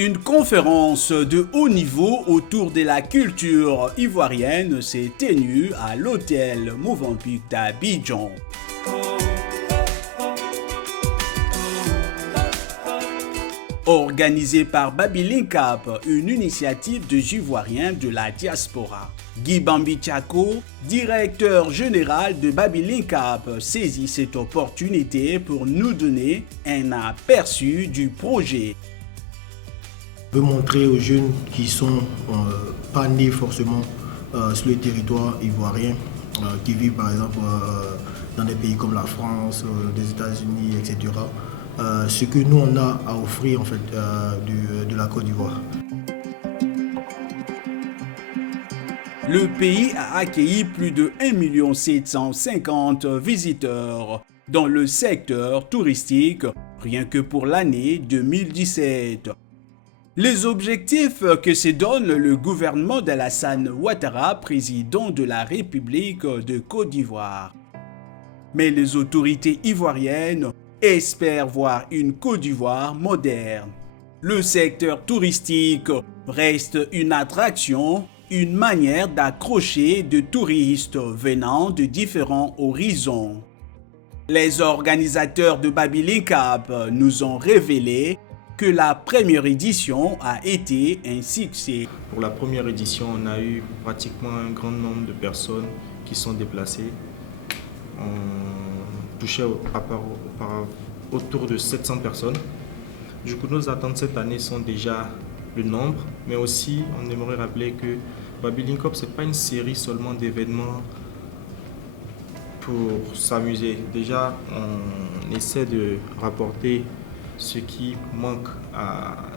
Une conférence de haut niveau autour de la culture ivoirienne s'est tenue à l'hôtel Movenpick d'Abidjan. Organisée par Babylink Cap, une initiative des Ivoiriens de la diaspora. Guy Bambi-Tchako, directeur général de Babylink Cap, saisit cette opportunité pour nous donner un aperçu du projet. On veut montrer aux jeunes qui sont pas nés forcément sur le territoire ivoirien, qui vivent par exemple dans des pays comme la France, les États-Unis, etc., ce que nous on a à offrir en fait de la Côte d'Ivoire. Le pays a accueilli plus de 1 750 000 visiteurs dans le secteur touristique, rien que pour l'année 2017. Les objectifs que se donne le gouvernement d'Alassane Ouattara, président de la République de Côte d'Ivoire. Mais les autorités ivoiriennes espèrent voir une Côte d'Ivoire moderne. Le secteur touristique reste une attraction, une manière d'accrocher de touristes venant de différents horizons. Les organisateurs de Babylink Cap nous ont révélé que la première édition a été un succès. Pour la première édition, on a eu pratiquement un grand nombre de personnes qui sont déplacées. On touchait autour de 700 personnes. Du coup, nos attentes cette année sont déjà le nombre, mais aussi on aimerait rappeler que Babylink Cap, ce n'est pas une série seulement d'événements pour s'amuser. Déjà, on essaie de rapporter ce qui manque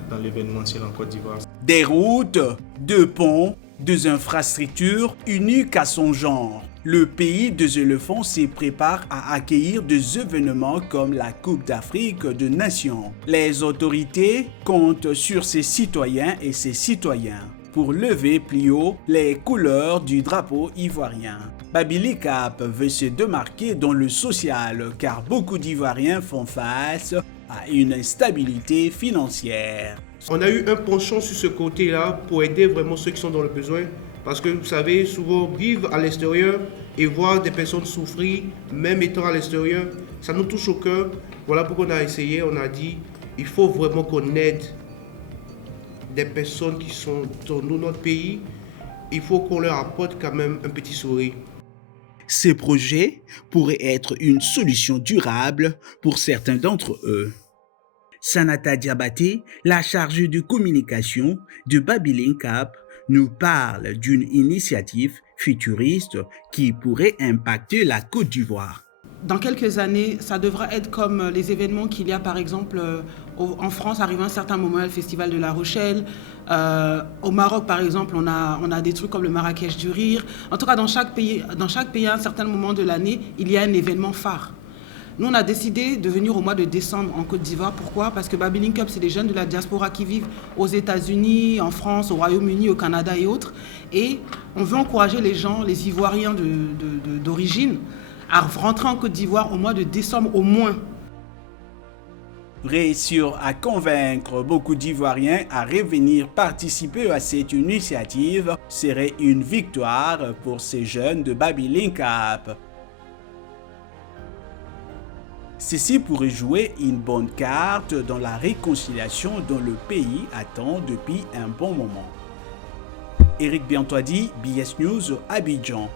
dans l'événementiel en Côte d'Ivoire. Des routes, deux ponts, deux infrastructures uniques à son genre. Le pays des éléphants se prépare à accueillir des événements comme la Coupe d'Afrique des Nations. Les autorités comptent sur ses citoyens et ses citoyens pour lever plus haut les couleurs du drapeau ivoirien. Babylink Cap veut se démarquer dans le social car beaucoup d'Ivoiriens font face à une instabilité financière. On a eu un penchant sur ce côté-là pour aider vraiment ceux qui sont dans le besoin. Parce que vous savez, souvent vivre à l'extérieur et voir des personnes souffrir, même étant à l'extérieur, ça nous touche au cœur. Voilà pourquoi on a essayé, on a dit, il faut vraiment qu'on aide des personnes qui sont dans notre pays. Il faut qu'on leur apporte quand même un petit sourire. Ces projets pourraient être une solution durable pour certains d'entre eux. Sanata Diabaté, la chargée de communication de Babylink Cap, nous parle d'une initiative futuriste qui pourrait impacter la Côte d'Ivoire. Dans quelques années, ça devra être comme les événements qu'il y a par exemple en France, arrivé à un certain moment, le Festival de La Rochelle. Au Maroc, par exemple, on a des trucs comme le Marrakech du Rire. En tout cas, dans chaque pays, à un certain moment de l'année, il y a un événement phare. Nous, on a décidé de venir au mois de décembre en Côte d'Ivoire. Pourquoi? Parce que Babylink Cap, c'est des jeunes de la diaspora qui vivent aux États-Unis, en France, au Royaume-Uni, au Canada et autres. Et on veut encourager les gens, les Ivoiriens d'origine, à rentrer en Côte d'Ivoire au mois de décembre au moins. Réussir à convaincre beaucoup d'Ivoiriens à revenir participer à cette initiative serait une victoire pour ces jeunes de Babylink Cap. Ceci pourrait jouer une bonne carte dans la réconciliation dont le pays attend depuis un bon moment. Éric Biantoidi, BS News, Abidjan.